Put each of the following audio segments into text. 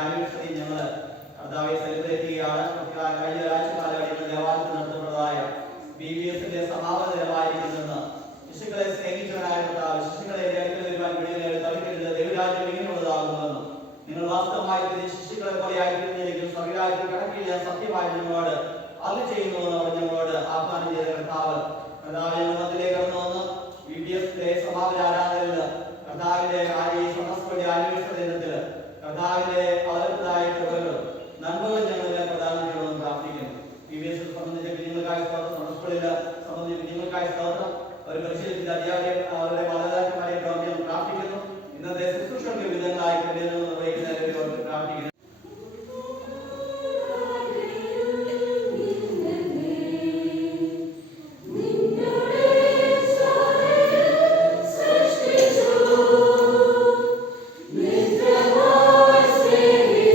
Anniversary ഞങ്ങൾ കർത്താവെ celebrate ചെയ്യുകയാണ്. കഴിഞ്ഞ ഒരാഴ്ച കാലഘട്ടത്തിൽ ദേവാലയത്തിൽ നടത്തപ്പെട്ടതായ BBSന്റെ സമാപന ദിനമായിരിക്കുമെന്ന് ശിശുക്കളെ സ്നേഹിച്ചവനായ കർത്താവ് ശിശുക്കളെ വരുവാൻ വെളിയിൽ തളിക്കരുത്, ദൈവരാജ്യം ഇങ്ങനെയുള്ളതാകുന്നുവെന്ന് നിങ്ങൾ വാസ്തവമായി ശിശുക്കളെ പോലെ ആയിരിക്കുന്നതിലേക്കും സ്വർഗ്ഗരാജ്യത്തിൽ കടക്കില്ല സത്യമായി നിങ്ങളോട് അത് ചെയ്യുന്നുവെന്ന് അവർ ഞങ്ങളോട് ആഹ്വാനം ചെയ്ത കർത്താവ് ഞങ്ങൾ മതിലേക്ക് കടന്നു വന്ന് BBSന്റെ സമാപന ആരാധനയിൽ കർത്താവിന്റെ ഈ സമസ്തയുടെ ആനിവേഴ്സറി ദിനത്തിൽ കർത്താവിന്റെ വളർന്നതായ കൃപകളും നന്മകളും ഞങ്ങൾ പ്രദാനം ചെയ്യണമെന്ന് പ്രാർത്ഥിക്കുന്നു. BBS സംബന്ധിച്ച കുഞ്ഞുങ്ങൾക്കായി സ്കൂളിൽ സംബന്ധിച്ച കുഞ്ഞുങ്ങൾക്കായി സ്തോത്രം, അവർ പരിശീലിപ്പിച്ച അധ്യാപകരെ അവരുടെ മാതാപിതാക്കന്മാരെ പ്രാർത്ഥിക്കുന്നു. ഇന്നത്തെ ശുശ്രൂഷകൾക്ക് വിധങ്ങളായി നിർവഹിക്കുന്നതിന് പ്രാർത്ഥിക്കുന്നു. Thank you.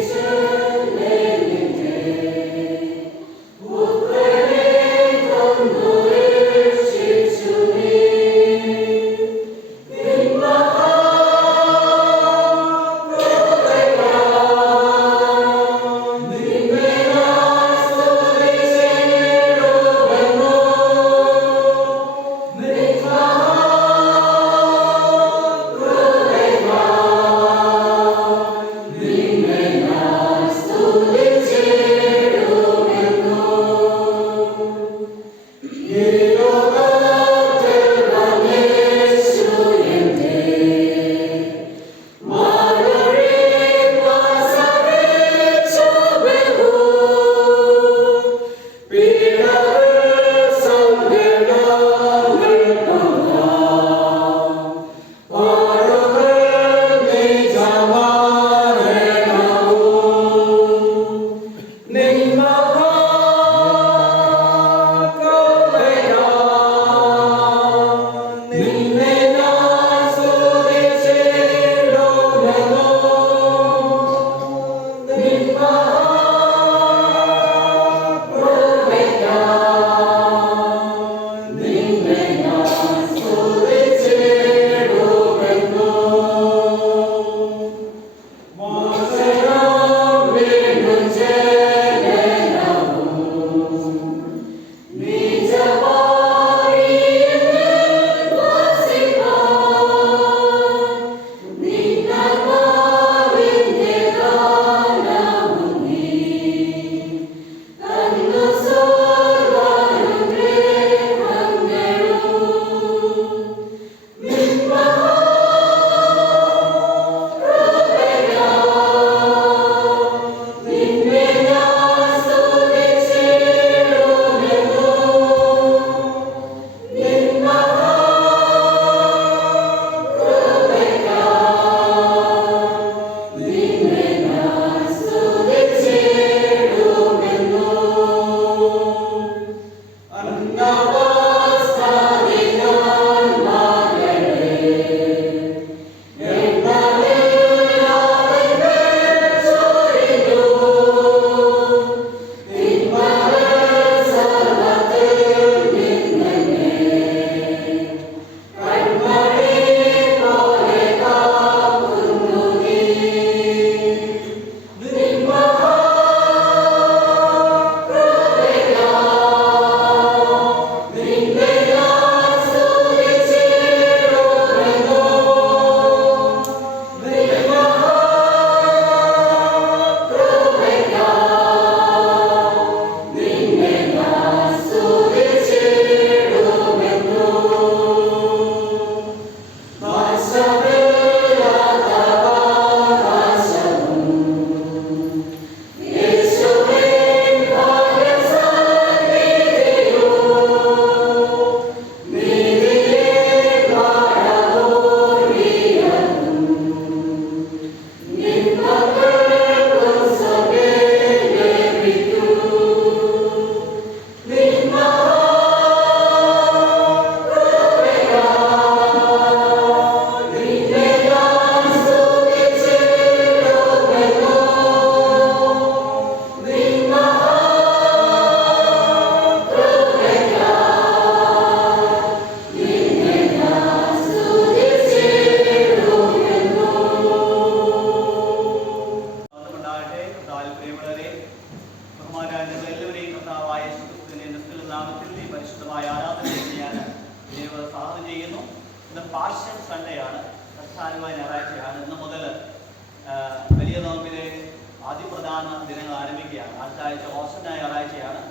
ഞായറാഴ്ച ഓശന ഞായറാഴ്ചയാണ്.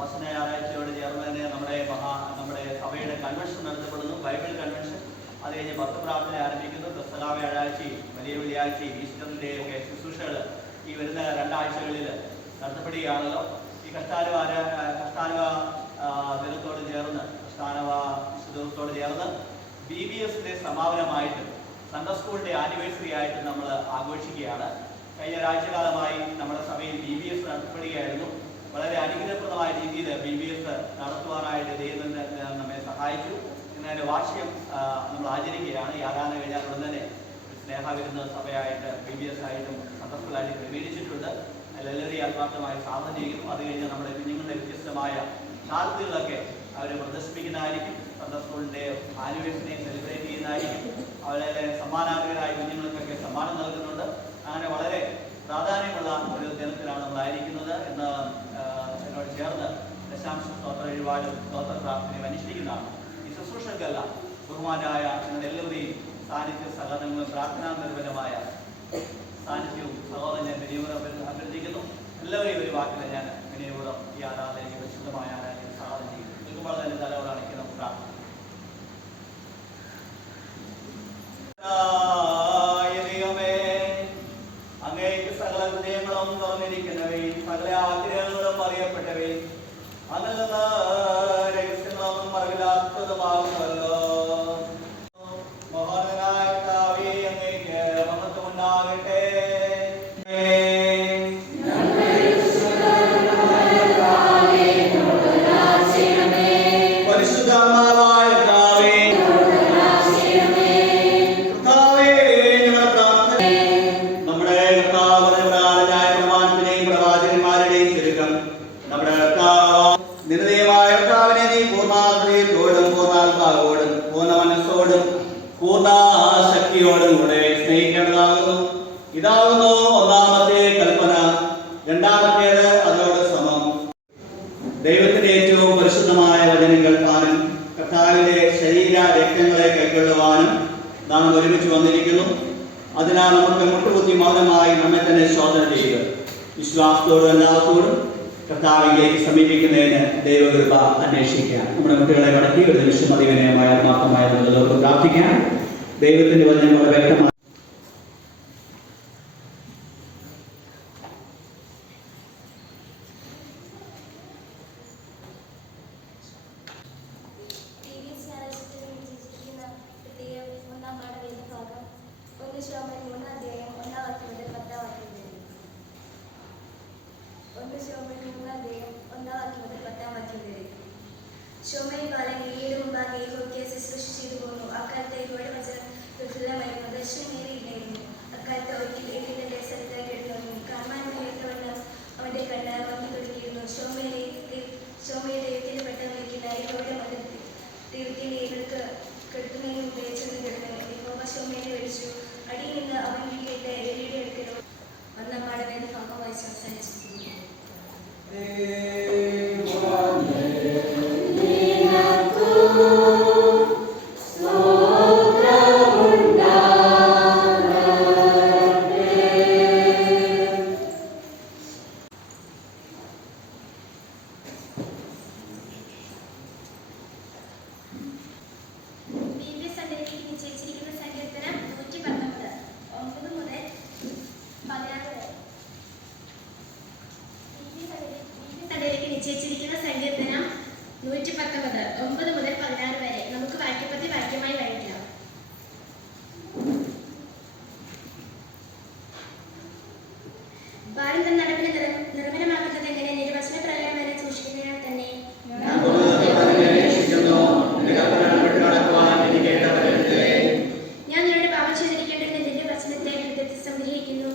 ഓശന ഞായറാഴ്ചയോട് ചേർന്ന് തന്നെ നമ്മുടെ സഭയുടെ കൺവെൻഷൻ നടത്തപ്പെടുന്നു, ബൈബിൾ കൺവെൻഷൻ. അത് കഴിഞ്ഞ് ഭക്ത പ്രാർത്ഥന ആരംഭിക്കുന്നു. പെസഹ വ്യാഴാഴ്ചയും വലിയ വെള്ളിയാഴ്ചയും ഈസ്റ്ററിൻ്റെ ഒക്കെ ശുശ്രൂഷകൾ ഈ വരുന്ന 2 ആഴ്ചകളിൽ നടത്തപ്പെടുകയാണല്ലോ. ഈ കഷ്ടാനുവ ദിനത്തോട് ചേർന്ന് ദിവസത്തോട് ചേർന്ന് BBSന്റെ സമാപനമായിട്ട് സൺഡേ സ്കൂളിൻ്റെ ആനിവേഴ്സറി ആയിട്ട് നമ്മൾ ആഘോഷിക്കുകയാണ്. കഴിഞ്ഞ ഒരാഴ്ചകാലമായി നമ്മുടെ സഭയിൽ BBS നടത്തപ്പെടുകയായിരുന്നു. വളരെ അനുഗ്രഹപ്രദമായ രീതിയിൽ BBS നടത്തുവാനായിട്ട് ദൈവം നമ്മെ സഹായിച്ചു. ഇന്നതിൻ്റെ വാർഷികം നമ്മൾ ആചരിക്കുകയാണ്. ഈ ആരാധന കഴിഞ്ഞാൽ ഉടൻ തന്നെ സ്നേഹവിരുന്ന സഭയായിട്ട് BBS ആയിട്ടും സൺഡേ സ്കൂളായിട്ട് ക്രമീകരിച്ചിട്ടുണ്ട്. അതിലെല്ലാവരെയും ആത്മാർത്ഥമായി സാധന ചെയ്യുന്നു. അത് കഴിഞ്ഞ് നമ്മുടെ കുഞ്ഞുങ്ങളുടെ വ്യത്യസ്തമായ ഷാർട്ടുകളൊക്കെ അവർ പ്രദർശിപ്പിക്കുന്നതായിരിക്കും. സൺഡേ സ്കൂളിൻ്റെ ആനിവേഴ്സറിയെ സെലിബ്രേറ്റ് ചെയ്യുന്നതായിരിക്കും. അവരുടെ സമ്മാനാർഹരായ കുഞ്ഞുങ്ങൾക്കൊക്കെ സമ്മാനം നൽകുന്നുണ്ട്. അങ്ങനെ വളരെ പ്രാധാന്യമുള്ള ഒരു ദിനത്തിലാണ് നമ്മളായിരിക്കുന്നത് എന്ന് എന്നോട് ചേർന്ന് ദശാംശ സ്തോത്ര വഴിപാടും സ്തോത്ര പ്രാർത്ഥനയും അനുഷ്ഠിക്കുന്നതാണ്. ഈ ശുശ്രൂഷകല്ല ബഹുമാനായ നിങ്ങളുടെ എല്ലാവരെയും സാന്നിധ്യ സഹകരണങ്ങളും പ്രാർത്ഥനാ നിർഭരമായ സാന്നിധ്യവും സഹോദരൻ ഞാൻ വിനിയോഗം അഭ്യർത്ഥിക്കുന്നു. എല്ലാവരെയും ഒരു വാക്കിൽ ഞാൻ വിനിയോഗം ഈ ആരാധനയ്ക്ക് വിശുദ്ധമായ ആരാധനയ്ക്ക് സ്വാഗതം ചെയ്യുന്നു. നിൽക്കുമ്പോൾ തന്നെ തലവറാണെങ്കിൽ നമുക്ക് പ്രാർത്ഥിക്കാം. അങ്ങേക്ക് സകല ഹൃദയങ്ങളും തുറന്നിരിക്കുന്നവയും സകല ആഗ്രഹങ്ങളും അറിയപ്പെട്ടവയും അതിൽ നിന്ന് രഹസ്യങ്ങളൊന്നും അറിവില്ലാത്തതുമാകുമല്ലോ. മഹാനായ കർത്താവേ, അങ്ങേക്ക് മഹത്വം ഉണ്ടാകട്ടെ. ശക്തിയോടും കൂടെ സ്നേഹിക്കേണ്ടതാകുന്നു. ഇതാകുന്നു ഒന്നാമത്തെ കൽപ്പന. രണ്ടാമത്തേത് അതിനോട് സമം. ദൈവത്തിന്റെ ഏറ്റവും പരിശുദ്ധമായ വചനം കേൾക്കാനും കർത്താവിന്റെ ശരീര രക്തങ്ങളെ കൈക്കൊള്ളുവാനും നാം ഒരുമിച്ച് വന്നിരിക്കുന്നു. അതിനാൽ നമുക്ക് മുട്ടുകുത്തി മൗനമായി നമ്മെ തന്നെ ശോധന ചെയ്യുക. വിശ്വാസത്തോടും എല്ലാത്തോടും കർത്താവിലേക്ക് സമീപിക്കുന്നതിന് ദൈവകൃപ അന്വേഷിക്കാം. നമ്മുടെ കുട്ടികളെ കടത്തി ഒരു നിമിഷം അതിവിനയമായ ആത്മാർത്ഥമായ നമുക്ക് പ്രാർത്ഥിക്കാം. ദൈവത്തിന്റെ വചനം വളരെ വ്യക്തമായി നിശ്ചയിച്ചിരിക്കുന്ന സങ്കീർത്തനം 119 9 മുതൽ 16 വരെ നമുക്ക് വാക്യപ്രതി വാക്യമായി വായിക്കാം. ഭാരതം നടപ്പിന് നിർമ്മലമാകുന്നത് എങ്ങനെ? നിർവചന പ്രകാരം വരെ സൂക്ഷിക്കുന്നതിനാൽ തന്നെ ഞാൻ നിന്നോട് പാപം ചെയ്തിരിക്കേണ്ടതിന് നിന്റെ വചനത്തെ ഹൃദയത്തിൽ സംഗ്രഹിക്കുന്നു.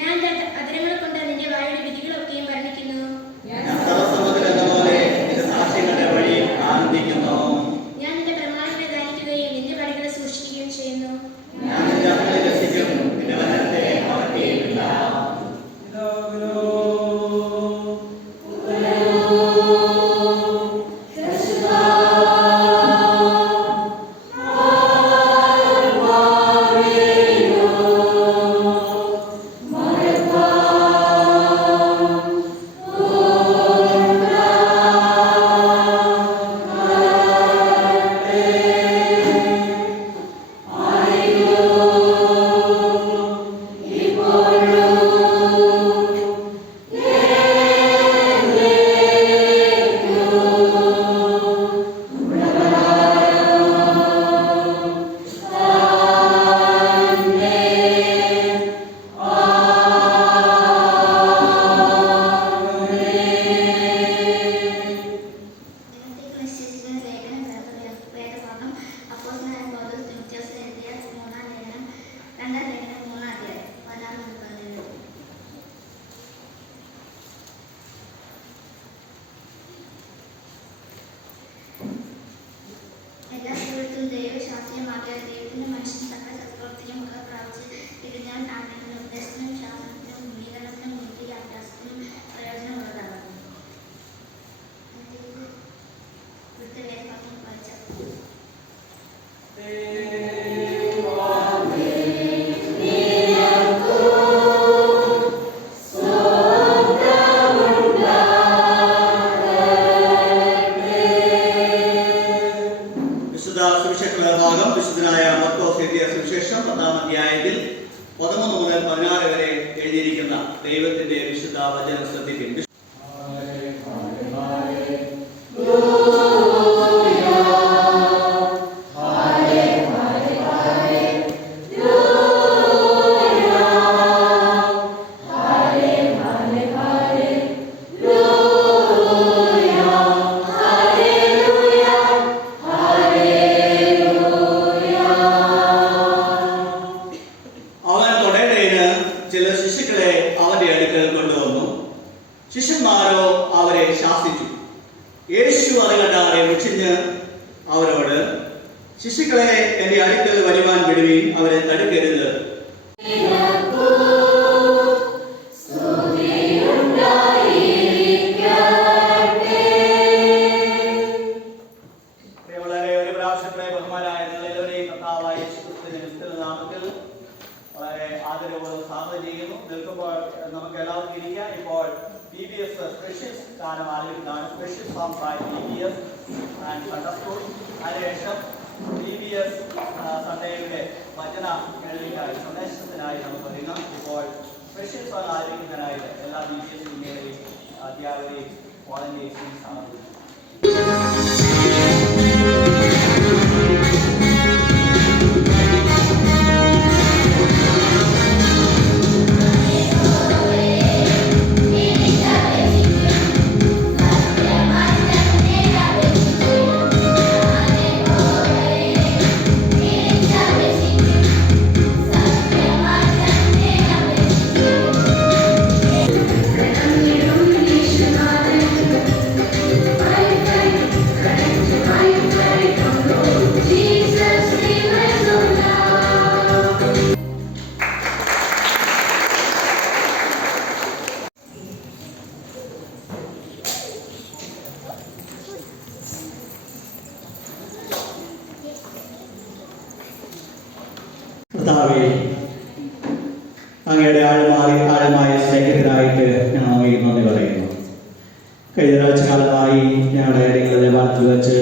ഞാൻ അതിരങ്ങൾ കൊണ്ട് നിന്റെ വായുടെ വിധികളൊക്കെയും വർണ്ണിക്കുന്നു. ഞാൻ നിന്റെ പ്രമാണങ്ങളെ ധ്യാനിക്കുകയും നിന്റെ വഴികളെ സൂക്ഷിക്കുകയും ചെയ്യുന്നു. സുവിശേഷം 10-ാം അധ്യായത്തിൽ 11 മുതൽ 16 വരെ എഴുതിയിരിക്കുന്ന ദൈവത്തിന്റെ വിശുദ്ധ വചനം ശ്രദ്ധിക്കും. ശിഷ്യന്മാരോ അവരെ ശാസിച്ചു. യേശു അത് കണ്ടാറെ മുഷിഞ്ഞ് അവരോട്, ശിശുക്കളെ എന്റെ അടുക്കൽ വരുവാൻ വിടുവീൻ, അവരെ തടുക്കരുത്. വളരെ ഒരു പ്രാവശ്യത്തെ ബഹുമാനായ നിങ്ങളെല്ലാവരെയും കർത്താവായ യേശുക്രിസ്തുവിന്റെ നാമത്തിൽ വളരെ ആദരവോടെ സ്വാഗതം ചെയ്യുന്നു. നിൽക്കുമ്പോൾ നമുക്ക് എല്ലാവർക്കും ഇരിക്കാം. ഇപ്പോൾ BBS സ്പെഷ്യൽ ഗാനം ആലപിക്കുന്നതാണ്. Special song by BBS and Sunday school. അതിനുശേഷം BBS സൺഡേയുടെ വചന കേൾവിക്കായി സന്ദേശത്തിനായി നമുക്ക് ഒരുങ്ങാം. ഇപ്പോൾ സ്പെഷ്യൽ സോങ് ആലപിക്കുന്നതിനായിട്ട് എല്ലാ BBS ടീമിനെയും അധ്യാപകരെയും വോളണ്ടിയേഴ്സിനെയും സമർപ്പിക്കുന്നു. കർത്താവേ, അങ്ങയുടെ ആഴമായ സ്നേഹത്തിനായിട്ട് ഞാൻ അങ്ങേക്ക് നന്ദി പറയുന്നു. കഴിഞ്ഞ ആഴ്ചകാലമായി ഞങ്ങളുടെ നിങ്ങളുടെ ദേവാലയത്തിൽ വെച്ച്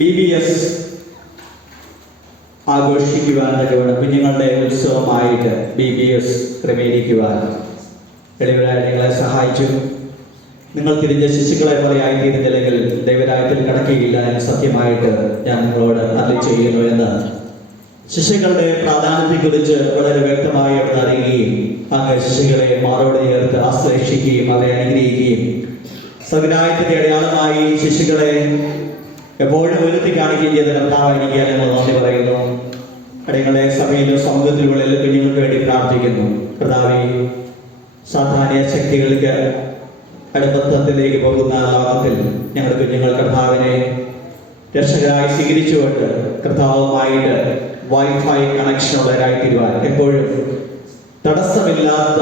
BBS ആഘോഷിക്കുവാൻ വേണം കുഞ്ഞുങ്ങളുടെ ഉത്സവമായിട്ട് BBS ക്രമീകരിക്കുവാൻ എളിവരായി നിങ്ങളെ സഹായിച്ചു. നിങ്ങൾ തിരിഞ്ഞ ശിശുക്കളെ പോലെ ആയിത്തീരുന്നില്ലെങ്കിൽ ദൈവരായത്തിൽ കടക്കുകയില്ല എന്ന് സത്യമായിട്ട് ഞാൻ നിങ്ങളോട് അരുളി ചെയ്യുന്നു എന്ന് ശിശുക്കളുടെ പ്രാധാന്യത്തെക്കുറിച്ച് വളരെ വ്യക്തമായി അവിടെ അറിയുകയും അങ്ങ് ശിശുക്കളെ മാറോട് ചേർത്ത് ആശ്ലേഷിക്കുകയും അവരെ അനുഗ്രഹിക്കുകയും സൗരായത്തിന്റെ അടയാളമായി ശിശുക്കളെ എപ്പോഴും ഉയർത്തി കാണിക്കുകയും ചെയ്ത കർത്താവ് എനിക്ക് ഞങ്ങൾ നന്ദി പറയുന്നു. അടയങ്ങളെ സഭയിലും സമൂഹത്തിലുള്ള എല്ലാ കുഞ്ഞുങ്ങൾക്ക് വേണ്ടി പ്രാർത്ഥിക്കുന്നു. കർത്താവേ, സാധാരണ ശക്തികൾക്ക് അടിമത്തത്തിലേക്ക് പോകുന്ന ലോകത്തിൽ ഞങ്ങളുടെ കുഞ്ഞുങ്ങൾ കർത്താവിനെ രക്ഷകരായി സ്വീകരിച്ചുകൊണ്ട് കർത്താവുമായിട്ട് വൈഫൈ കണക്ഷനുള്ളവരായി തീരുവാൻ എപ്പോഴും തടസ്സമില്ലാത്ത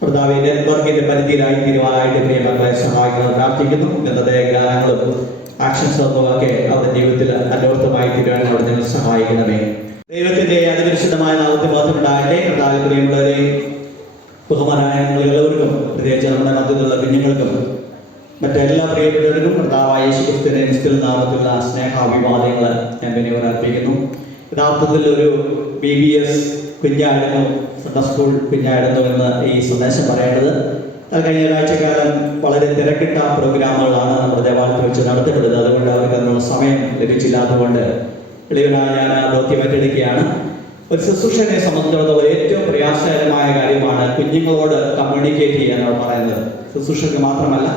കർത്താവ് നെറ്റ്വർക്കിന്റെ പരിധിയിലായി തീരുവാനായിട്ട് പ്രിയമക്കളെ സഹായിക്കുന്നത് പ്രാർത്ഥിക്കുന്നു. ഇന്നത്തെ ഗാനങ്ങളും ആക്ഷൻസും ഒക്കെ അവരുടെ ജീവിതത്തിൽ അന്വർത്ഥമായി തീരുവാൻ അവിടെ നിങ്ങൾ സഹായിക്കണമേ. ദൈവത്തിന്റെ അതിപരിശുദ്ധമായ നാമത്തിൽ മാത്രമുണ്ടാകട്ടെ. കർത്താവ് പ്രിയമുള്ളവരെ, ബഹുമാനായ എല്ലാവർക്കും, പ്രത്യേകിച്ച് നമ്മുടെ മധ്യത്തിലുള്ള കുഞ്ഞുങ്ങൾക്കും മറ്റെല്ലാ പ്രിയപ്പെട്ടവർക്കും കർത്താവായ യേശുക്രിസ്തുവിന്റെ നിസ്തുല നാമത്തിലുള്ള സ്നേഹാഭിവാദങ്ങൾ ഞാൻ വിനയോടെ അർപ്പിക്കുന്നു. യഥാർത്ഥത്തിൽ ഒരു BBS കുഞ്ഞായിരുന്നു, സൺഡേ സ്കൂൾ കുഞ്ഞായിരുന്നു എന്ന് ഈ സന്ദേശം പറയേണ്ടത്. കഴിഞ്ഞ ഒരാഴ്ചക്കാലം വളരെ തിരക്കിട്ട പ്രോഗ്രാമുകളാണ് നമ്മുടെ ദേവാലയത്തിൽ വെച്ച് നടത്തപ്പെടുന്നത്. അതുകൊണ്ട് അവർക്ക് അതിനുള്ള സമയം ലഭിച്ചില്ലാത്തതുകൊണ്ട് എളിവനായ ഞാൻ ദൗത്യം ഏറ്റെടുക്കുകയാണ്. ഒരു ശുശ്രൂഷനെ സംബന്ധിച്ചിടത്തോളം ഏറ്റവും പ്രയാസകരമായ കാര്യമാണ് കുഞ്ഞുങ്ങളോട് കമ്മ്യൂണിക്കേറ്റ് ചെയ്യാനാണ് പറയുന്നത്. ശുശ്രൂഷക്ക് മാത്രമല്ല,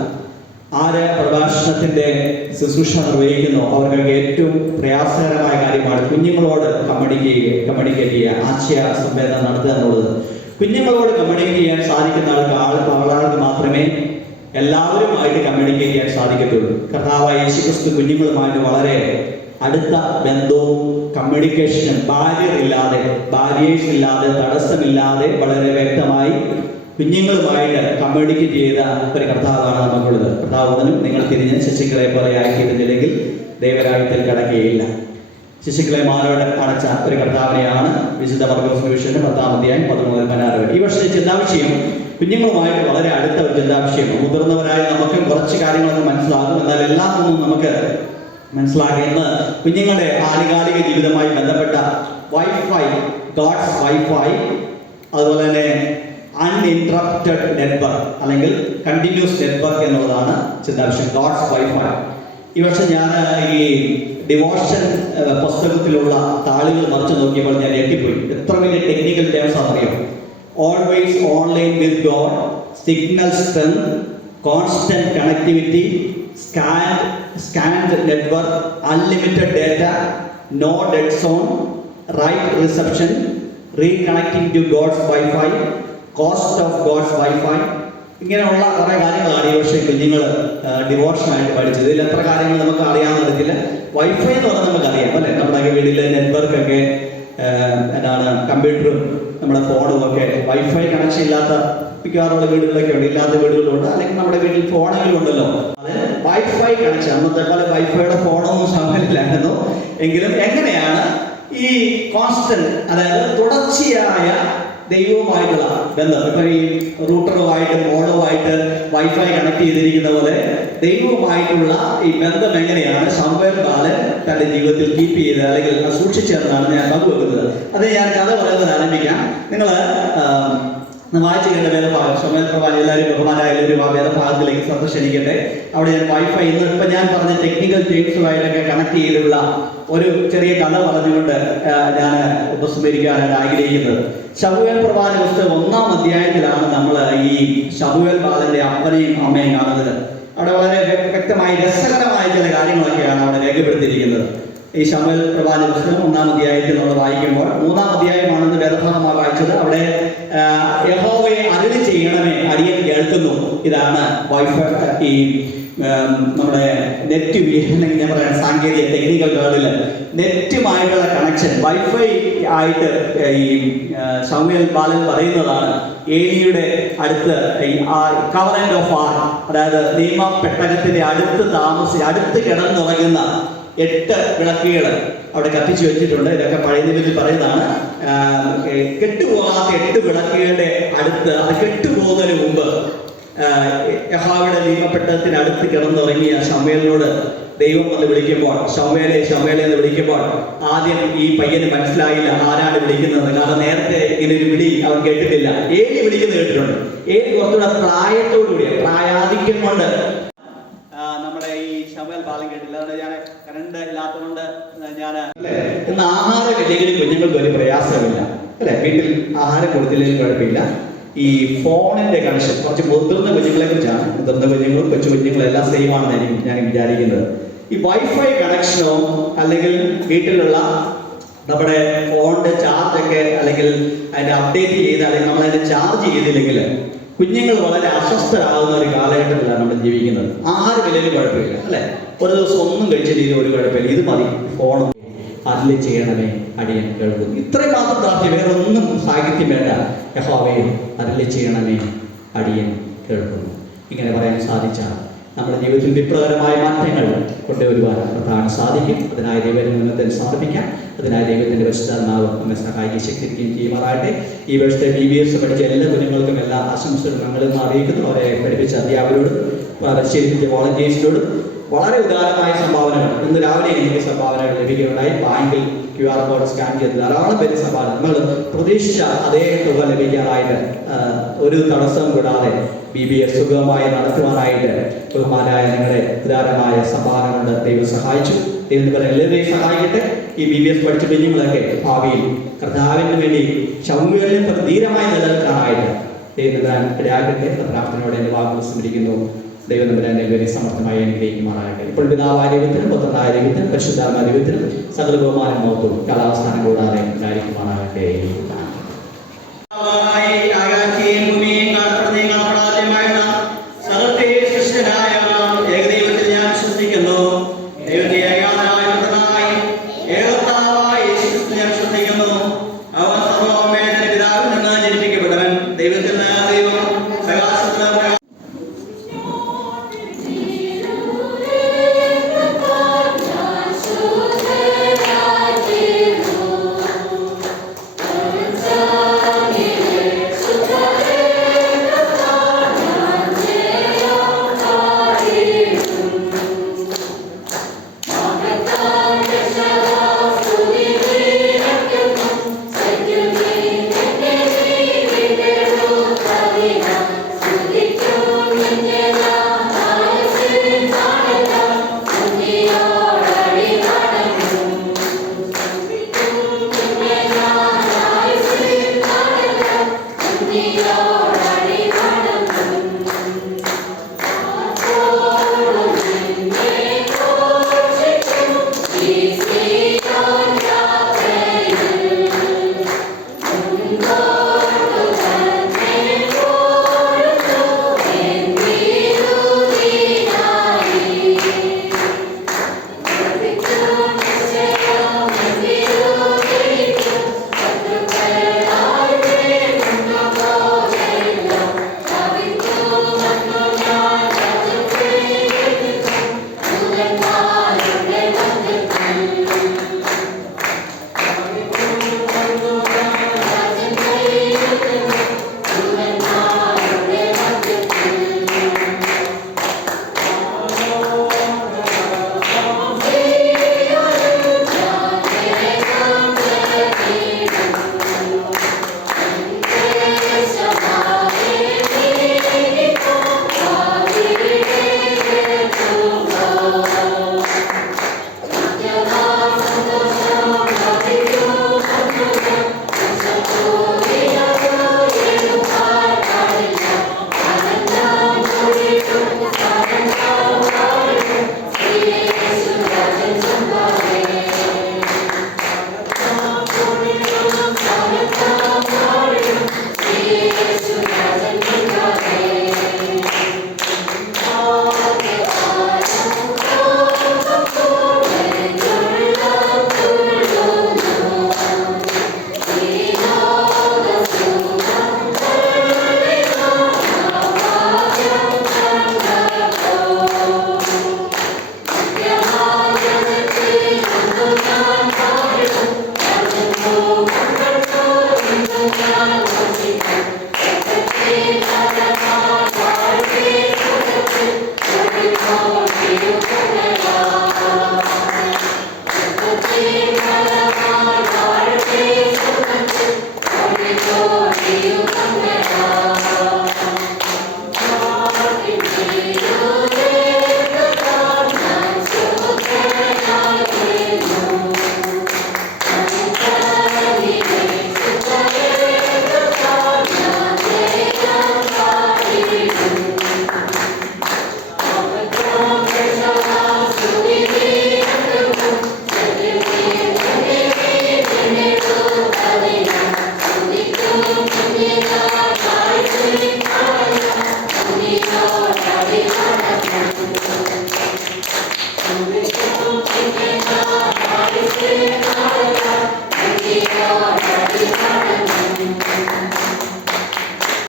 ആര് പ്രഭാഷണത്തിന്റെ ശുശ്രൂഷ നിർവഹിക്കുന്നു അവർക്കൊക്കെ ഏറ്റവും പ്രയാസകരമായ കാര്യമാണ് കുഞ്ഞുങ്ങളോട് കമ്മ്യൂണിക്കേറ്റ് ചെയ്യുക, ആശയ സംവേദനം നടത്തുക എന്നുള്ളത്. കുഞ്ഞുങ്ങളോട് കമ്മ്യൂണിക്കേറ്റ് ചെയ്യാൻ സാധിക്കുന്ന ആൾക്ക് മാത്രമേ എല്ലാവരുമായിട്ട് കമ്മ്യൂണിക്കേറ്റ് ചെയ്യാൻ സാധിക്കത്തുള്ളൂ. കർത്താവായ യേശുക്രിസ്തു കുഞ്ഞുങ്ങളുമായിട്ട് വളരെ അടുത്ത ബന്ധവും കമ്മ്യൂണിക്കേഷനും ബാരിയേഴ്സ് ഇല്ലാതെ തടസ്സമില്ലാതെ വളരെ വ്യക്തമായി കുഞ്ഞുങ്ങളുമായിട്ട് കമ്മ്യൂണിക്കേറ്റ് ചെയ്ത ഒരു കർത്താവാണ് നമുക്കുള്ളത്. കർത്താവ് ഉടനും നിങ്ങൾ തിരിഞ്ഞ് ശിശുക്കളെ പോലെ ആക്കിയിരുന്നില്ലെങ്കിൽ ദൈവരാജ്യത്തിൽ കടക്കുകയില്ല. ശിശുക്കളെ മാറോട് അടച്ച ഒരു കർത്താവിനെയാണ് വിശുദ്ധ മർക്കോസ് സുവിശേഷം 10-ാം അധ്യായം 11 മുതൽ 16 വരെ. ഈ വർഷത്തെ ചിന്താവിഷയം കുഞ്ഞുങ്ങളുമായിട്ട് വളരെ അടുത്ത ഒരു ചിന്താവിഷയമാണ്. മുതിർന്നവരായ നമുക്കും കുറച്ച് കാര്യങ്ങളൊക്കെ മനസ്സിലാകും, എന്നാൽ എല്ലാം ഒന്നും നമുക്ക് മനസ്സിലാക്കുക. ഇന്ന് കുഞ്ഞുങ്ങളുടെ ആനുകാലിക ജീവിതവുമായി ബന്ധപ്പെട്ട വൈഫൈ, ഗോഡ്സ് വൈഫൈ, അതുപോലെ തന്നെ അൺഇൻട്രപ്റ്റഡ് നെറ്റ്വർക്ക് അല്ലെങ്കിൽ കണ്ടിന്യൂസ് നെറ്റ്വർക്ക് എന്നുള്ളതാണ് ചിന്താവിഷയം. God's wifi. ഈ വർഷം ഞാൻ ഈ ഡിവോഷൻ പുസ്തകത്തിലുള്ള താളുകൾ മറിച്ച് നോക്കിയപ്പോൾ ഞാൻ ഞെട്ടിപ്പോയി. എത്ര വലിയ ടെക്നിക്കൽ ടേംസ് ആണെന്നറിയാം. Always online with God, signal strength, constant connectivity, scanned network, unlimited data, no dead zone, right reception, reconnecting to God's wifi, cost of God's wifi. ഇങ്ങനെയുള്ള കുറേ കാര്യങ്ങളാണ് ഈ വർഷം കുഞ്ഞുങ്ങൾ ഡിവോഷനായിട്ട് പഠിച്ചത്. ഇതിൽ എത്ര കാര്യങ്ങൾ നമുക്ക് അറിയാമെന്ന് അറിയത്തില്ല. വൈഫൈ എന്ന് പറഞ്ഞാൽ നമുക്കറിയാം അല്ലേ, നമ്മുടെ വീട്ടിലെ നെറ്റ്വർക്കൊക്കെ എന്താണ്, കമ്പ്യൂട്ടറും നമ്മുടെ ഫോണും ഒക്കെ വൈഫൈ കണക്ഷൻ ഇല്ലാത്ത മിക്കവാറുള്ള വീടുകളൊക്കെ ഉണ്ട്, ഇല്ലാത്ത വീടുകളുണ്ട്, അല്ലെങ്കിൽ നമ്മുടെ വീട്ടിൽ ഫോണെങ്കിലും ഉണ്ടല്ലോ. അത് വൈഫൈ കണക്ഷൻ. അന്നത്തെ പോലെ വൈഫൈയുടെ ഫോണൊന്നും സാധനമില്ലായിരുന്നു. എങ്കിലും എങ്ങനെയാണ് ഈ കോൺസ്റ്റന്റ്, അതായത് തുടർച്ചയായ ദൈവവുമായിട്ടുള്ള ബന്ധം, ഇപ്പൊ ഈ റൂട്ടറുമായിട്ട് മോഡുമായിട്ട് വൈഫൈ കണക്ട് ചെയ്തിരിക്കുന്ന പോലെ ദൈവവുമായിട്ടുള്ള ഈ ബന്ധം എങ്ങനെയാണ് ശമൂവേൽ ബാലൻ തന്റെ ജീവിതത്തിൽ കീപ്പ് ചെയ്ത് അല്ലെങ്കിൽ സൂക്ഷിച്ചതെന്നാണ് ഞാൻ പങ്കുവെക്കുന്നത്. അത് ഞാൻ കഥ പറയുന്നത് ആരംഭിക്കാം. നിങ്ങൾ വായിച്ചു കേട്ട വേദഭാഗം, ശമൂവേൽ പ്രവാചകൻ, എല്ലാവരും ബഹുമാനായ എല്ലാവരും ആ വേദഭാഗത്തിലേക്ക് ശ്രദ്ധ ക്ഷണിക്കട്ടെ. അവിടെ ഞാൻ വൈഫൈ ഇപ്പൊ ഞാൻ പറഞ്ഞ ടെക്നിക്കൽ ടേംസുമായിട്ടൊക്കെ കണക്ട് ചെയ്തുള്ള ഒരു ചെറിയ കഥ പറഞ്ഞുകൊണ്ട് ഞാൻ ഉപസ്മരിക്കാനാണ് ആഗ്രഹിക്കുന്നത്. ശമൂവേൽ പ്രവാചക പുസ്തകം 1-ാം അധ്യായത്തിലാണ് നമ്മൾ ഈ ശമൂവേൽ ബാലന്റെ അപ്പനെയും അമ്മയും കാണുന്നത്. അവിടെ വളരെ വ്യക്തമായി രസകരമായ ചില കാര്യങ്ങളൊക്കെയാണ് അവിടെ രേഖപ്പെടുത്തിയിരിക്കുന്നത്. ഈ ശമൂവേൽ പ്രവാചക പുസ്തകം 1-ാം അധ്യായത്തിൽ നമ്മൾ വായിക്കുമ്പോൾ, 3-ാം അധ്യായമാണെന്ന് വേദഭാഗമായി വായിച്ചത്. അവിടെ യഹോവയെ അരുളി ചെയ്യണമേ, അടിയൻ കേൾക്കുന്നു. ഇതാണ് വൈഫൈ, ഈ നമ്മുടെ നെറ്റ് അല്ലെങ്കിൽ ഞാൻ പറയാൻ സാങ്കേതിക ടെക്നിക്കൽ വേർഡിൽ നെറ്റുമായിട്ടുള്ള കണക്ഷൻ വൈഫൈ ആയിട്ട് ഈ ശമൂവേൽ ബാലൻ പറയുന്നതാണ്. ഏലിയുടെ അടുത്ത് ഈ കവറന്റ് ഓഫ് ആർ, അതായത് നിയമ പെട്ടകത്തിന്റെ അടുത്ത് കിടന്നുറങ്ങുന്ന 8 വിളക്കുകൾ അവിടെ കത്തിച്ചു വെച്ചിട്ടുണ്ട്. ഇതൊക്കെ പഴയ നിയമത്തിൽ പറയുന്നതാണ്. കെട്ടുപോകാത്ത 8 വിളക്കുകളുടെ അടുത്ത്, അത് കെട്ടുപോകുന്നതിന് മുമ്പ് യഹോവയുടെ നിയമപ്പെട്ടത്തിന് അടുത്ത് കിടന്നുറങ്ങിയ ശമൂവേലിനോട് ദൈവം വന്ന് വിളിക്കുമ്പോൾ, ശമൂവേലേ ശമൂവേലേ എന്ന് വിളിക്കുമ്പോൾ ആദ്യം ഈ പയ്യന് മനസ്സിലായില്ല ആരാണ് വിളിക്കുന്നതെന്ന്. കാരണം നേരത്തെ ഇങ്ങനെ ഒരു വിളി അവൻ കേട്ടിട്ടില്ല. ഏലി വിളിക്കുന്നത് കേട്ടിട്ടുണ്ട്. ഏലി കുറച്ചുകൂടെ പ്രായത്തോടുകൂടിയ പ്രായാധിക്യം കൊണ്ട് നമ്മുടെ ഈ ശമൂവേൽ ബാലൻ കേട്ടില്ല. അതുകൊണ്ട് ഞാൻ കറണ്ട് ഇല്ലാത്തതുകൊണ്ട് ഞാൻ ഇന്ന് ആഹാരം ഇല്ലെങ്കിലും കുഞ്ഞുങ്ങൾക്ക് ഒരു പ്രയാസമില്ല അല്ലെ. വീട്ടിൽ ആഹാരം കൊടുത്തില്ലെങ്കിലും കുഴപ്പമില്ല. ഈ ഫോണിന്റെ കണക്ഷൻ കുറച്ച് മുതിർന്ന കുഞ്ഞുങ്ങളെ കുറിച്ചാണ്. മുതിർന്ന കുഞ്ഞുങ്ങളും കൊച്ചു കുഞ്ഞുങ്ങളും എല്ലാം സെയിം ആണെന്ന് ഞാൻ വിചാരിക്കുന്നത്. ഈ വൈഫൈ കണക്ഷനോ അല്ലെങ്കിൽ വീട്ടിലുള്ള നമ്മുടെ ഫോണിന്റെ ചാർജ് ഒക്കെ അല്ലെങ്കിൽ അതിന്റെ അപ്ഡേറ്റ് ചെയ്ത് അല്ലെങ്കിൽ നമ്മൾ അതിന്റെ ചാർജ് ചെയ്തില്ലെങ്കിൽ കുഞ്ഞുങ്ങൾ വളരെ അസ്വസ്ഥരാകുന്ന ഒരു കാലഘട്ടത്തിലാണ് നമ്മൾ ജീവിക്കുന്നത്. ആഹാരം ഇല്ലെങ്കിൽ കുഴപ്പമില്ല അല്ലെ, ഒരു ദിവസം ഒന്നും കഴിച്ചില്ലെങ്കിൽ ഒരു കുഴപ്പമില്ല, ഇത് മതി, ഫോണും അരുളി ചെയ്യണമേ അടിയൻ കേൾക്കുന്നു. ഇത്രയും മാത്രം പ്രാർത്ഥന, വേറെ ഒന്നും സാഹിത്യം വേണ്ട. യഹോവയെ അരുളി ചെയ്യണമേ അടിയൻ കേൾക്കുന്നു. ഇങ്ങനെ പറയാൻ സാധിച്ചാൽ നമ്മുടെ ജീവിതത്തിൽ വിപ്ലവകരമായ മാറ്റങ്ങൾ കൊണ്ടുവരുവാൻ കർത്താവിന് സാധിക്കും. അതിനായി ദൈവത്തിന് സമർപ്പിക്കാം. അതിനായി ദൈവത്തിന്റെ പരിശുദ്ധാത്മാവ് നമ്മെ സഹായിക്കുകയും ശക്തിക്കുകയും ചെയ്യുമാറാകട്ടെ. ഈ വർഷത്തെ BBS പഠിച്ച എല്ലാ കുഞ്ഞുങ്ങൾക്കും എല്ലാ ആശംസകളും ഞങ്ങളെന്ന് അറിയിക്കുന്നു. അവരെ പഠിപ്പിച്ച അധ്യാപകരോടും പരിശീലിപ്പിച്ച വോളണ്ടിയേഴ്സിനോടും വളരെ ഉദാരമായ സംഭാവനകൾ ഇന്ന് രാവിലെ എനിക്ക് സംഭാവനകൾ ലഭിക്കുകയുണ്ടായി. ബാങ്കിൽ QR കോഡ് സ്കാൻ ചെയ്ത് ധാരാളം പേര് സംഭാവന, നമ്മൾ പ്രതീക്ഷിച്ച അതേ തുക ലഭിക്കാനായിട്ട് ഒരു തടസ്സവും കൂടാതെ BBS സുഗമമായി നടത്തുവാനായിട്ട് ബഹുമാനായ നിങ്ങളുടെ ഉദാരമായ സംഭാവന കൊണ്ട് ദൈവം സഹായിച്ചു. ദൈവം എല്ലാവരെയും സഹായിക്കട്ടെ. ഈ BBS പഠിച്ച കുഞ്ഞുങ്ങളൊക്കെ ഭാവിയിൽ കർത്താവിന് വേണ്ടി ശമൂവേലിനെ ധീരമായി നിലനിൽക്കാനായിട്ട് ദൈവം ഇടയാകട്ടെ എന്ന പ്രാർത്ഥനയോടെ എൻ്റെ വാക്കുകൾ സ്മരിക്കുന്നു. ദൈവം നമ്മുടെ എല്ലാവരെയും സമർത്ഥമായി അനുഗ്രഹിക്കുമാറാകട്ടെ. ഇപ്പോൾ പിതാവായ ദൈവത്തിനും പുത്രനായ ദൈവത്തിനും പരിശുദ്ധാത്മാവായ ദൈവത്തിനും സകല ബഹുമാനം മഹത്വവും കാലാവസ്ഥാനം കൂടാതെ ഉണ്ടായിരിക്കുമാറാകട്ടെ.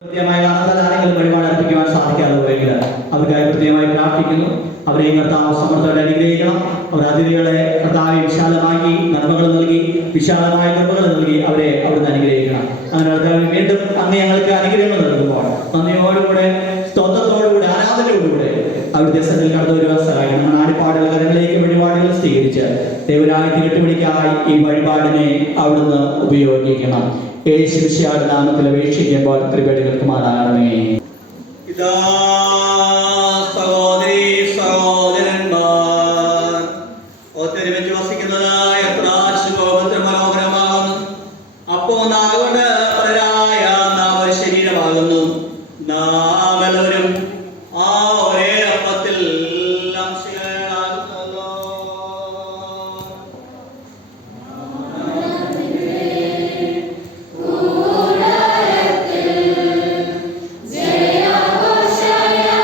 കൃത്യമായ ആരാധനകൾ വഴിപാട് അർപ്പിക്കുവാൻ സാധിക്കാത്തവരെങ്കിൽ അവർക്കായി പ്രത്യേകമായി പ്രാർത്ഥിക്കുന്നു. അവരെ കർത്താവ് സമൃദ്ധമായി അനുഗ്രഹിക്കണം. അവർ അതിഥികളെ കർത്താവെ വിശാലമാക്കി നന്മകൾ നൽകി, വിശാലമായ കൃപകൾ നൽകി അവരെ അവിടുന്ന് അനുഗ്രഹിക്കണം. അങ്ങനെ കർത്താവ് വീണ്ടും അങ്ങ് ഞങ്ങൾക്ക് അനുഗ്രഹങ്ങൾ നൽകുമ്പോൾ നന്ദിയോടുകൂടെ, സ്തോത്രത്തോടുകൂടെ, ആരാധനയോടുകൂടെ അവിടുത്തെ സന്നിധിയിൽ കടന്നു വരുവാൻ സഹായിക്കണം. നമ്മുടെ ആടിപ്പാടുകൾ കരങ്ങളിലേക്ക് വഴിപാടുകൾ സ്വീകരിച്ച് ദൈവരാജ്യത്തെ കെട്ടുപിടിക്കായി ഈ വഴിപാടിനെ അവിടുന്ന് ഉപയോഗിക്കണം. യേശുവിശിഹായുടെ നാമത്തിൽ അപേക്ഷിക്കുമ്പോൾ കൃപയുടെ കേൾക്കുമാറാകണമേ. ഇതാ സഹോദരീ സഹോദരന്മാർ ഒത്തൊരുമിച്ച് വസിക്കുന്നതായ പ്രാശുഭോഗത്തിൽ മനോഹരമാകുന്നു. അപ്പോ നാകൊണ്ട് പലരായ നാം ഒരു ശരീരമാകുന്നു. നാം എല്ലാവരും ആ ഒരേ അപ്പത്തിൽ അംശങ്ങളാകുന്നല്ലോ. Jaya Hoshaya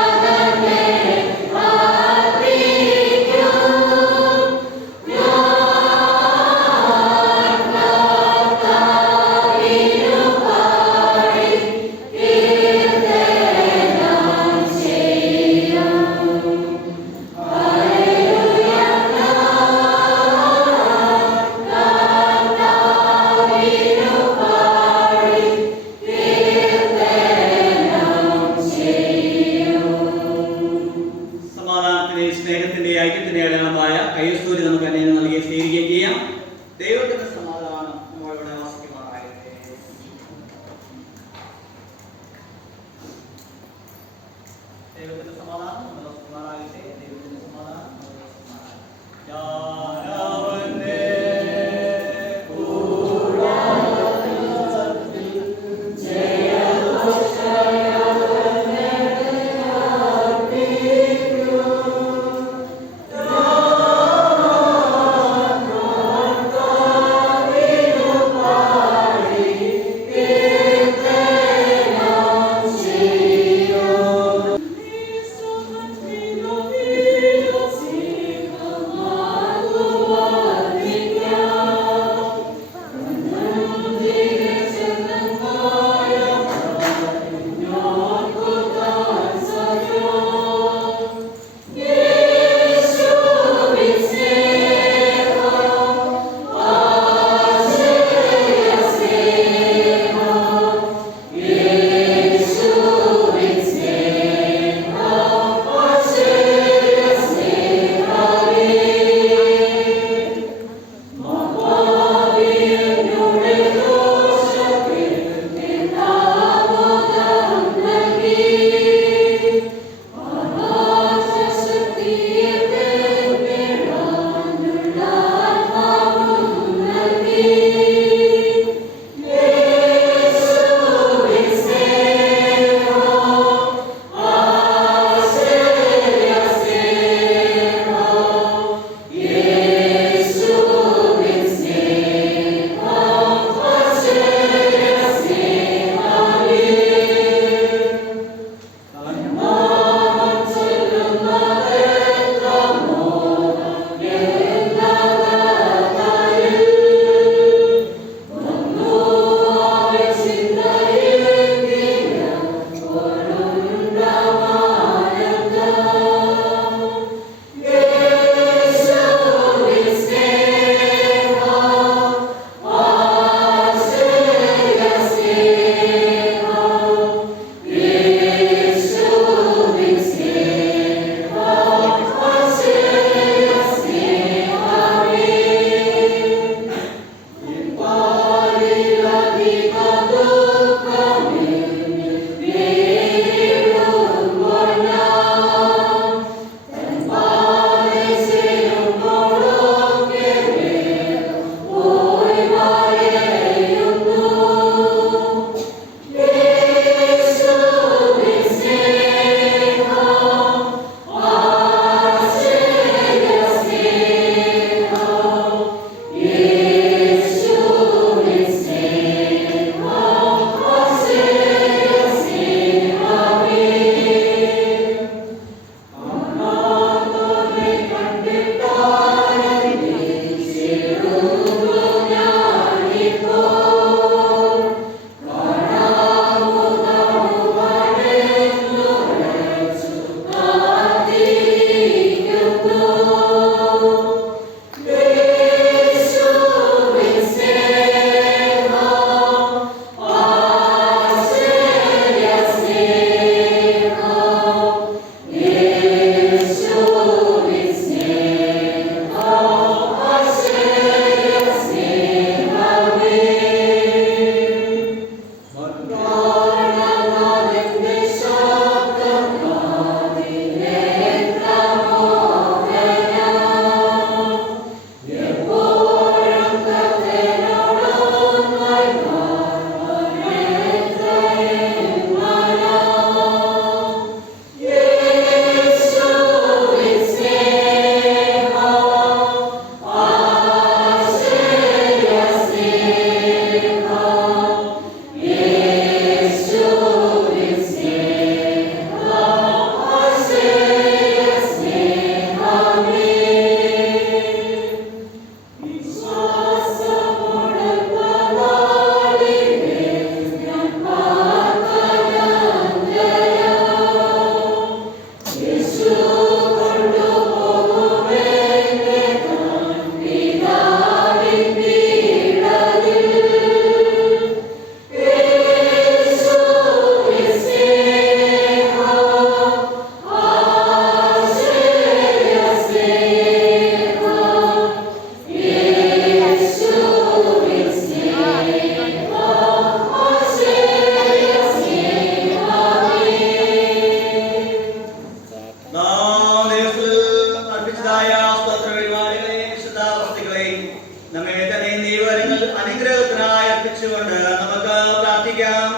സമർപ്പിച്ചുകൊണ്ട് നമുക്ക് പ്രാർത്ഥിക്കാം.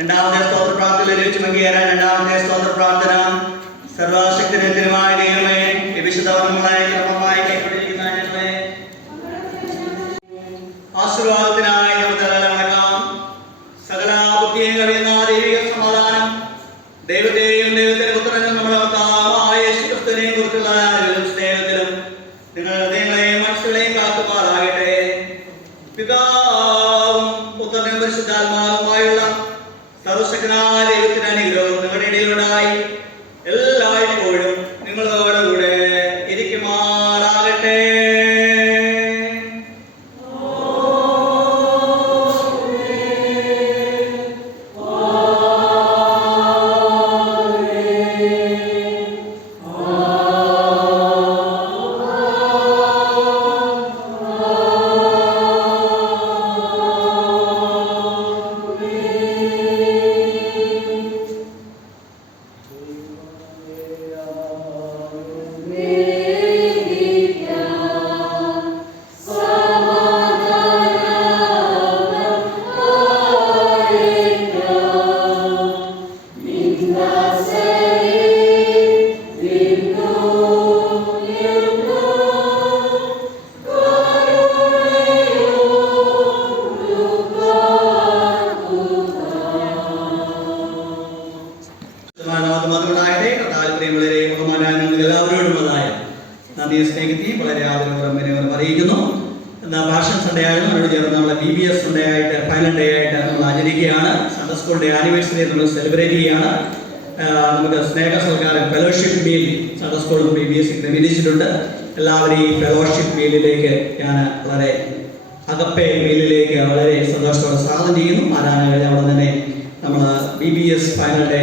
രണ്ടാമത്തെ സ്തോത്ര പ്രാർത്ഥന ലഭിച്ചു മങ്കിയേറാൻ രണ്ടാമത്തെ സ്തോത്ര പ്രാർത്ഥന. സർവശക്തനായ ദൈവമേ, വിശുദ്ധവർമ്മങ്ങളായ ക്രമമായി കൈക്കൊണ്ടിരിക്കുന്ന ഞങ്ങളെ ആശീർവാദത്തിനായി നമുക്ക് നടക്കാം. സകല ബുദ്ധിയും കവിയുന്ന ദൈവിക സമാധാനം ദൈവത്തെയും ദൈവത്തിന്റെ പുത്രനും നമ്മുടെ കർത്താവായ യേശുക്രിസ്തുവിനെയും കുറിച്ചുള്ള അറിവിലും സ്നേഹത്തിലും നിങ്ങൾ ഹൃദയങ്ങളെയും മനസ്സുകളെയും കാത്തുമാറാകട്ടെ. പിതാവും പുത്രനും പരിശുദ്ധാത്മാവുമായുള്ള സർവശക്തനായ ദൈവത്തിന്റെ അനുഗ്രഹവും നിങ്ങളുടെ ഇടയിലുണ്ടായി എല്ലായ്പ്പോഴും നിങ്ങളോടുകൂടെ ഇരിക്കുമാറാകട്ടെ. എല്ലാവരോടുമതായ നന്ദിയെ സ്നേഹിക്കുകയും വളരെ ആദരവോടെ അറിയിക്കുന്നു. ഭാഷൺ സൺഡേ ആയിരുന്നു, അതിനോട് ചേർന്ന് നമ്മൾ BBS സൺഡേ ആയിട്ട് ഫൈനൽ ഡേ ആയിട്ട് നമ്മൾ ആചരിക്കുകയാണ്. സൺഡേ സ്കൂൾ ഡേ ആനിവേഴ്സറി നമ്മൾ സെലിബ്രേറ്റ് ചെയ്യുകയാണ്. നമുക്ക് സ്നേഹ സൽക്കാരം ഫെലോഷിപ്പ് മീൽ സൺഡേ സ്കൂളും BBS ക്രമീകരിച്ചിട്ടുണ്ട്. എല്ലാവരും ഈ ഫെലോഷിപ്പ് മീലിലേക്ക് ഞാൻ വളരെ അകപ്പെ മീലിലേക്ക് വളരെ സന്തോഷത്തോടെ സ്വാഗതം ചെയ്യുന്നു. ആരാധന കഴിഞ്ഞ അവിടെ തന്നെ നമ്മൾ BBS ഫൈനൽ ഡേ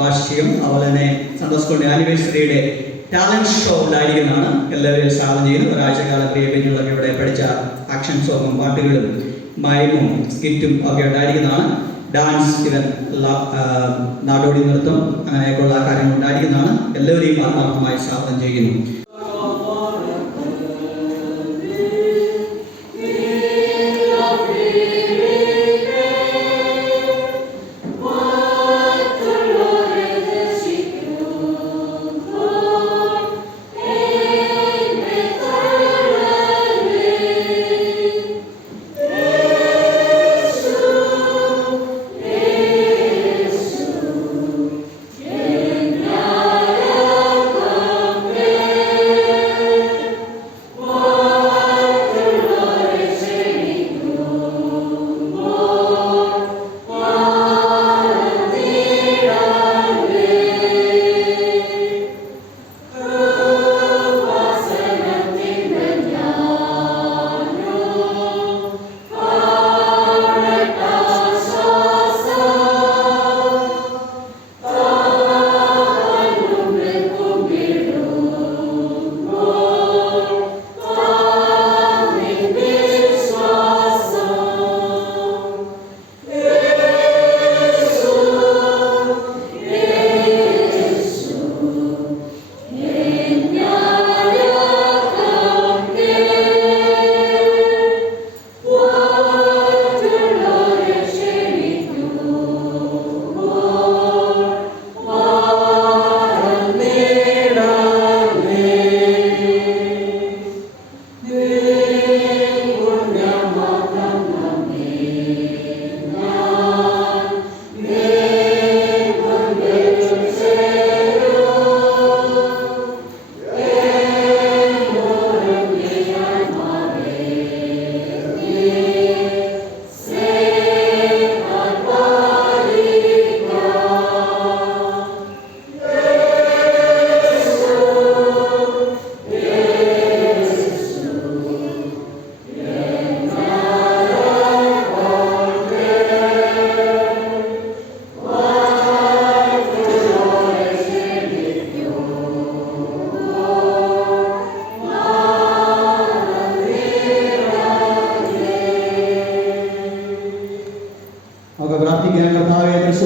വാർഷികം അതുപോലെ തന്നെ സൺഡേ സ്കൂളിൻ്റെ ആനിവേഴ്സറിയുടെ ടാലൻറ്റ് ഷോ ഉണ്ടായിരിക്കുന്നതാണ്. എല്ലാവരെയും സ്വാഗതം ചെയ്യുന്നു. ഒരാഴ്ചക്കാലം പ്രിയപ്പെട്ടവരൊക്കെ ഇവിടെ പഠിച്ച ആക്ഷൻ സോങ്ങും പാട്ടുകളും മൈമും സ്കിറ്റും ഒക്കെ ഉണ്ടായിരിക്കുന്നതാണ്. ഡാൻസ്, ഇവൻ നാടോടി നൃത്തം അങ്ങനെയൊക്കെയുള്ള കാര്യങ്ങൾ ഉണ്ടായിരിക്കുന്നതാണ്. എല്ലാവരെയും ആത്മാർത്ഥമായി സ്വാഗതം ചെയ്യുന്നു.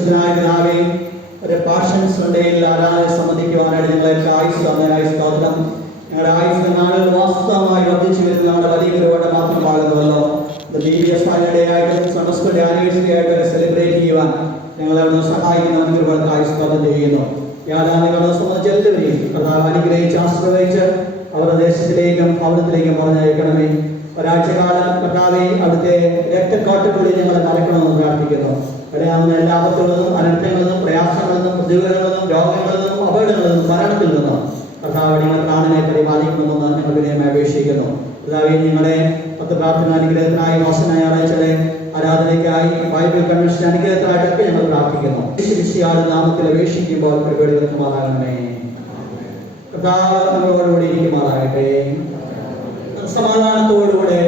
പരിശുദ്ധനായ പിതാവേ, ഒരു പാഷൻ സൺഡേയിൽ ആരാധന സംബന്ധിക്കുവാനായിട്ട് ഞങ്ങളെ ആയുസ് തന്നതിനായി സ്തോത്രം. ഞങ്ങളുടെ ആയുസ് നാളുകൾ വാസ്തവമായി വർദ്ധിച്ചു വരുന്ന നമ്മുടെ വലിയൊരു ഓട്ടം മാത്രമാകുന്നുവല്ലോ. BBS സമസ്തയുടെ ആനിവേഴ്സറി ആയിട്ട് സെലിബ്രേറ്റ് ചെയ്യുവാൻ ഞങ്ങളെ അവിടെ സഹായിക്കുന്നവർക്ക് ആയുസ് സ്തോത്രം ചെയ്യുന്നു. യാഥാർത്ഥ്യങ്ങളെ സംബന്ധിച്ച് എല്ലാവരെയും കർത്താവ് അനുഗ്രഹിച്ച് ആശ്രയിച്ച് അവരുടെ ദേശത്തിലേക്കും ഭവനത്തിലേക്കും പറഞ്ഞയക്കണമേ. ഒരാഴ്ചക്കാലം കർത്താവെ അവിടുത്തെ രക്തക്കാട്ടുകളിൽ ഞങ്ങളെ മറക്കണമെന്ന് പ്രാർത്ഥിക്കുന്നു. ഇടയാവുന്ന എല്ലാ ആപത്തുകളിൽ നിന്നും അനർത്ഥങ്ങളിൽ നിന്നും പ്രയാസങ്ങളിൽ നിന്നും പ്രതികൂലങ്ങളിൽ നിന്നും രോഗങ്ങളിൽ നിന്നും അപകടങ്ങളിൽ നിന്നും മരണത്തിൽ നിന്നും കർത്താവ് ഞങ്ങൾ പ്രാണനെ പരിപാലിക്കണമെന്ന് ഞങ്ങൾ വിനയമായി അപേക്ഷിക്കുന്നു. കർത്താവെ ഞങ്ങളെ പത്ത് പ്രാർത്ഥന അനുഗ്രഹത്തിനായി ഞായറാഴ്ചകളെ ആരാധനയ്ക്കായി ബൈബിൾ കൺവെൻഷൻ അനുഗ്രഹത്തിനായിട്ടൊക്കെ ഞങ്ങൾ പ്രാർത്ഥിക്കുന്നു. യേശുവിശിഹായുടെ നാമത്തിൽ അപേക്ഷിക്കുമ്പോൾ പരിപാടികളുമാറാകണമേ. കർത്താവ് നമ്മളോടുകൂടി ഇരിക്കുമാറാകട്ടെ. സമാധാനത്തോടുകൂടെ